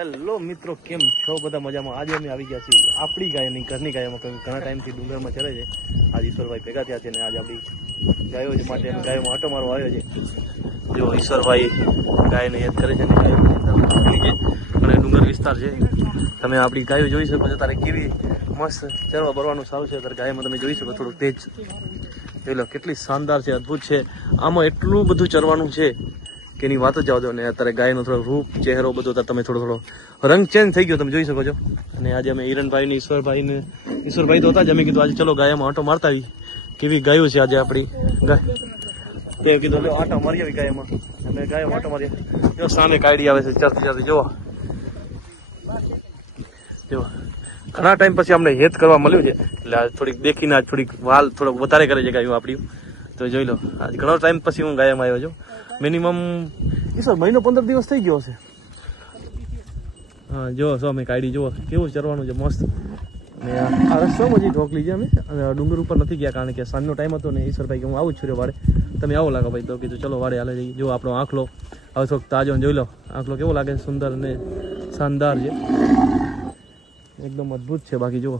Hello મિત્રો, કેમ છો બધા? મજામાં? આજે અમે આવી ગયા છીએ આપણી ગાયની ઘરની ગાયોમાં. ઘણા ટાઈમથી ડુંગરમાં ચરે છે. આજે ઈશ્વરભાઈ ભેગા થયા છે અને આજે આપણી ગાયો માટે અમે ગાયોમાં આટો મારવા આવ્યો છે. જો ઈશ્વરભાઈ ગાયને યાદ કરે છે અને ડુંગર વિસ્તાર છે. તમે આપણી ગાયો જોઈ શકો છો. તારે કેવી મસ્ત ચરવા ભરવાનું સારું છે. ત્યારે ગાયમાં તમે જોઈ શકો થોડુંક તેજ જોઈ લો, કેટલી શાનદાર છે, અદ્ભુત છે. આમાં એટલું બધું ચરવાનું છે કે એની વાત જ જાવ દો. અને અત્યારે ગાયનો થોડો રૂપ ચહેરો બધો તમે થોડો રંગ ચેન્જ થઈ ગયો, તમે જોઈ શકો છો. અને આજે અમે હિરણભાઈ ને ઈશ્વરભાઈ તો હતા જ. અમે કીધું આજે ચલો ગાયમાં આંટો મારતા આવી. કેવી ગાયો છે આજે આપણી ગાય. તે કીધું આંટો મારી આવી ગાયમાં. અમે ગાયો આંટો માર્યા. જો સામે કાયડી આવે છે ચરતી જોવા. જો ઘણા ટાઈમ પછી અમને હેત કરવા મળ્યું છે. એટલે થોડીક દેખીને થોડીક વાલ થોડોક વધારે કરે છે ગાયો આપણી. તો જોઈ લો, આજ ઘણો ટાઈમ પછી હું ગાયમાં આવ્યો છું. મિનિમમ મહિનો 15 દિવસ થઈ ગયો હશે. હા જો અમે કાઢી જુઓ કેવું ચરવાનું છે મસ્ત. અને આ રસ્તામાં હજી ઢોકલી છે. અમે ડુંગર ઉપર નથી ગયા કારણ કે સાંજનો ટાઈમ હતો ને. ઈશ્વરભાઈ કે હું આવું જ છું વાડે, તમે આવો લાગો ભાઈ. તો કીધું ચલો વાડે હાલે જઈએ. જો આપણો આંખલો હવે થોડોક તાજો જોઈ લો. આંખલો કેવો લાગે છે, સુંદર અને શાનદાર છે, એકદમ અદ્ભુત છે. બાકી જુઓ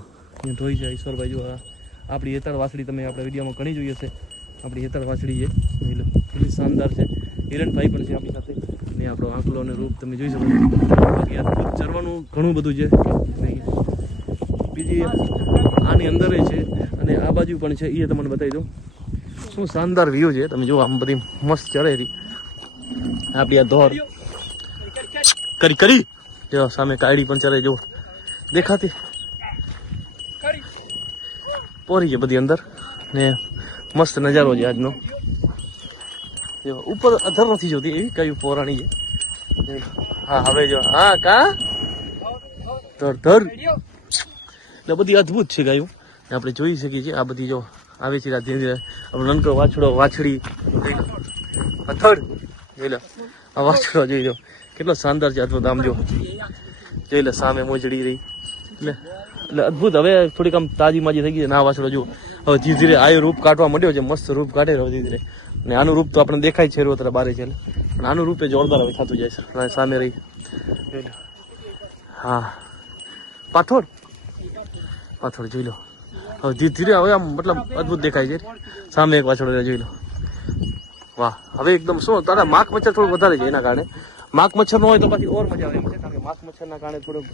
ધોઈ છે ઈશ્વરભાઈ. જો આપણી હેતળ વાછડી તમે આપણે વિડીયોમાં ઘણી જોઈએ છે. આપણી હેતળ વાછડી છે, જોઈ લો કેટલી શાનદાર છે. હિરણભાઈ પણ છે આપણી સાથે. ને આપણો આંકલો અને રૂપ તમે જોઈ શકો છો. બાકી અદ્ભુત ચરવાનું ઘણું બધું છે. બીજી આની અંદર છે અને આ બાજુ પણ છે. એ તમને બતાવી દઉં શું શાનદાર વ્યૂ છે. તમે જુઓ આમ બધી મસ્ત ચરે રહી આપણી આ ધોર કરી જો સામે કાયડી પણ ચરે. જુઓ દેખાતી પોરી છે બધી અંદર. ને મસ્ત નજારો છે આજનો. ઉપર અધર નથી જોતી એવી કયું પોરાણી છે. હા હવે જો હા કા ધર એટલે બધી અદ્ભુત છે ગાયું. આપણે જોઈ શકીએ છીએ. આ બધી જો આવે છે ધીરે ધીરે. આપણો નનકો વાછડો વાછડી પથ્થર જોઈ લો. આ વાછડો જોઈ લો કેટલો શાનદાર છે, અદ્ભુત. આમ જો જોઈ લો સામે મોજડી રહી એટલે અદ્ભુત. હવે થોડીક આમ તાજી માજી થઈ ગઈ છે. ના વાછડો જુઓ હવે ધીરે ધીરે આ રૂપ કાઢવા માંડ્યો છે. મસ્ત રૂપ કાઢે રહ્યો ધીરે ધીરે. અને આનું રૂપ તો આપણે દેખાય છે અત્યારે બારે છે. પણ આનું રૂપે જોરદાર હવે થતું જાય છે. સામે રહી હા પાથોડ જોઈ લો. હવે ધીરે ધીરે હવે આમ મતલબ અદ્ભુત દેખાય છે. સામે એક વાછડો જોઈ લો. વાહ હવે એકદમ શું તારા માખ મચ્છર થોડું વધારે છે. એના કારણે માખ મચ્છર ન હોય તો બાકી ઓર મજા આવે એમ છે. કારણ કે માખ મચ્છરના કારણે થોડુંક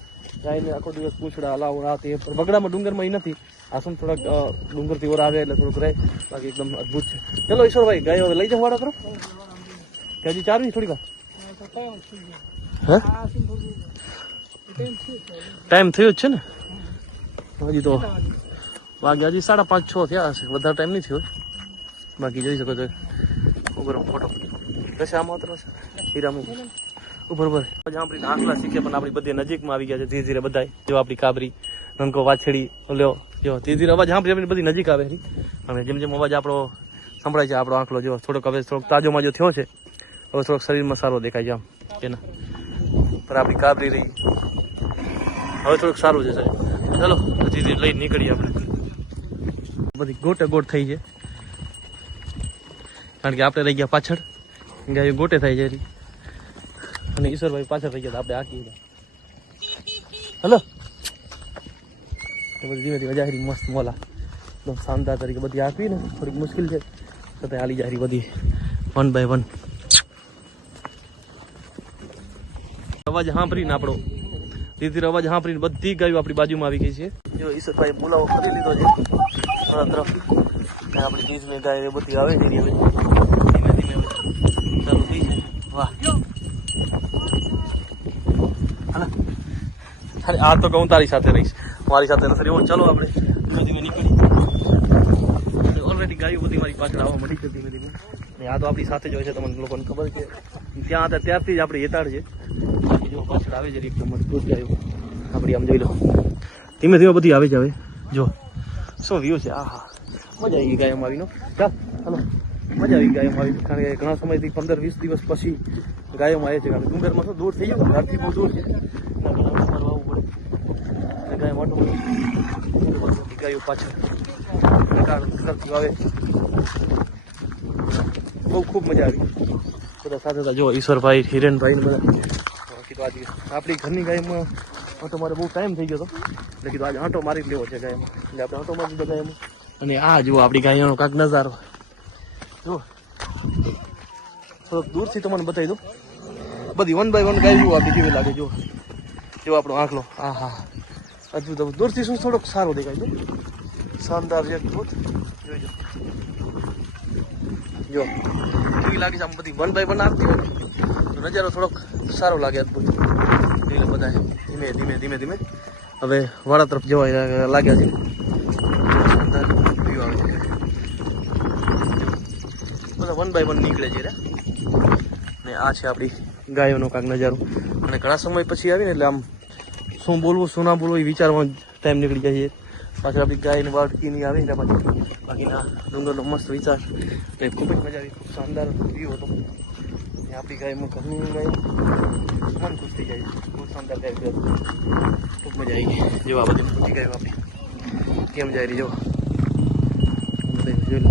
ગાયને આખો દિવસ પૂછડા હલાવો આ તે. બગડામાં ડુંગરમાં એ નથી. આ શું થોડાક ડુંગરથી ઓર આવે એટલે થોડુંક રહે. બાકી એકદમ અદ્ભુત છે. ચલો ઈશ્વરભાઈ ગાયો લઈ જાઓ વાળા તરફ. કે હજી ચારવી થોડી વાર હે ટાઈમ થયો જ છે ને. હજી તો વાગ્યા હજી 5:30 6 થયા હશે. વધારે ટાઈમ નહીં થયો. બાકી જોઈ શકો છો ઉપર ફોટો કશે આમ આવતો હશે હીરામાં ઉપર આપણી આંખલા શીખે. પણ આપણી બધી નજીકમાં આવી ગયા છે ધીરે ધીરે બધા. જો આપણી કાબરી નનકો વાછડી લ્યો જો ધીરે ધીરે અવાજ આપણી બધી નજીક આવે છે. અને જેમ જેમ અવાજ આપણો સંભળાય છે આપણો આંખલો જો થોડોક હવે થોડોક તાજો માજો થયો છે. હવે થોડોક શરીરમાં સારો દેખાય છે આમ તેના પર. આપણી કાબરી રહી હવે થોડુંક સારું છે સાહેબ. ચાલો ધીરે ધીરે લઈને નીકળીએ આપણે. બધી ગોટે ગોટ થઈ છે કારણ કે આપણે રહી ગયા પાછળ. ગાયો ગોટે થઈ જાય અને ઈશ્વરભાઈ પાછળ રહી ગયા. આપણે આખી હલો બધી ધીમે ધીમે જાહેરી મસ્ત મોલા એકદમ શાનદાર તરીકે બધી આંકવી ને થોડીક મુશ્કેલ છે છતાં હાલી જાહેરી બધી 1 by 1. અવાજ સાંભળીને આપણો ધીરે ધીરે અવાજ સાંભળીને બધી ગાયો આપણી બાજુમાં આવી ગઈ છે. જો ઈશ્વરભાઈ બોલાવો કરી લીધો છે તરફ. આપણી બીજની ગાય બધી આવે છે હવે ધીમે ધીમે ચાલુ થઈ છે. વાહ અરે આ તો હું તારી સાથે રહીશ, મારી સાથે નથી રહેવું. ચાલો આપણે ધીમે ધીમે નીકળી. ઓલરેડી ગાયો બધી મારી પાછળ આવવા મળી છે ધીમે ધીમે. ને આ તો આપણી સાથે જ હોય છે. તમને લોકોને ખબર કે ત્યાં હતા ત્યારથી જ આપણી હેતાળ છે. બાકી જો પાછળ આવે છે એકદમ મજબૂત ગાયો આપણી. આમ જોઈ લો ધીમે ધીમે બધી આવે છે. હવે જો શું વ્યૂ છે. આ હા મજા આવી ગઈ ગાયોમાં આવીનો. ચાલ ચાલો મજા આવી ગાયોમાં આવી. કારણ કે ઘણા સમયથી 15-20 દિવસ પછી ગાયોમાં આવે છે. કારણ કે ડુંગરમાં શું દૂર થઈ ગયું, ઘરથી બહુ દૂર છે. આવવું પડે ગાય મોટો ગાયો પાછળ આવે. બહુ ખૂબ મજા આવી બધા સાથે હતા. જો ઈશ્વરભાઈ હિરેનભાઈ બધા કીધું આજે આપણી ઘરની ગાયમાં આંટો મારે બહુ ટાઈમ થઈ ગયો હતો એટલે કીધું આજે આંટો મારી જ લેવો છે ગાયમાં એટલે આપણે આંટો મારી દીધો ગાયમાં. અને આ જુઓ આપણી ગાયનો કાંક નજારો જુઓ થોડોક દૂરથી તમને બતાવી દઉં. બધી 1 બાય 1 ગાય જુઓ આપણી કેવી લાગે જુઓ જો આપણો આંખલો હા હા અદભુત અદભુત. દૂરથી શું થોડોક સારો દેખાય છે શાનદાર છે અદભુત. જોઈજો જો કેવી લાગે છે આમ બધી 1 બાય 1 આવતી હોય ને તો નજારો થોડોક સારો લાગે અદભુત. એટલે બધા ધીમે ધીમે ધીમે ધીમે હવે વાડા તરફ જવા લાગ્યા છે. શાનદાર વ્યૂ આવે છે બધા 1 બાય 1 નીકળે છે ને આ છે આપણી ગાયોનો કાંક નજારો. અને ઘણા સમય પછી આવીને એટલે આમ શું બોલવું શું ના બોલવું એ વિચારવાનો ટાઈમ નીકળી જાય છે. પાછળ આપણી ગાયની વાડકીની આવી ને પાછી બાકીના ડુંગરનો મસ્ત વિચાર એ ખૂબ જ મજા આવી. ખૂબ શાનદાર વ્યૂ હતો. ને આપણી ગાયમાં ઘરની ગાય મન ખુશ થઈ જાય છે. બહુ શાનદાર ગાય છે. ખૂબ મજા આવી ગઈ. જો આ બધી મોટી ગાયો આપણી કેમ જાય રહી જો જોઈ લો.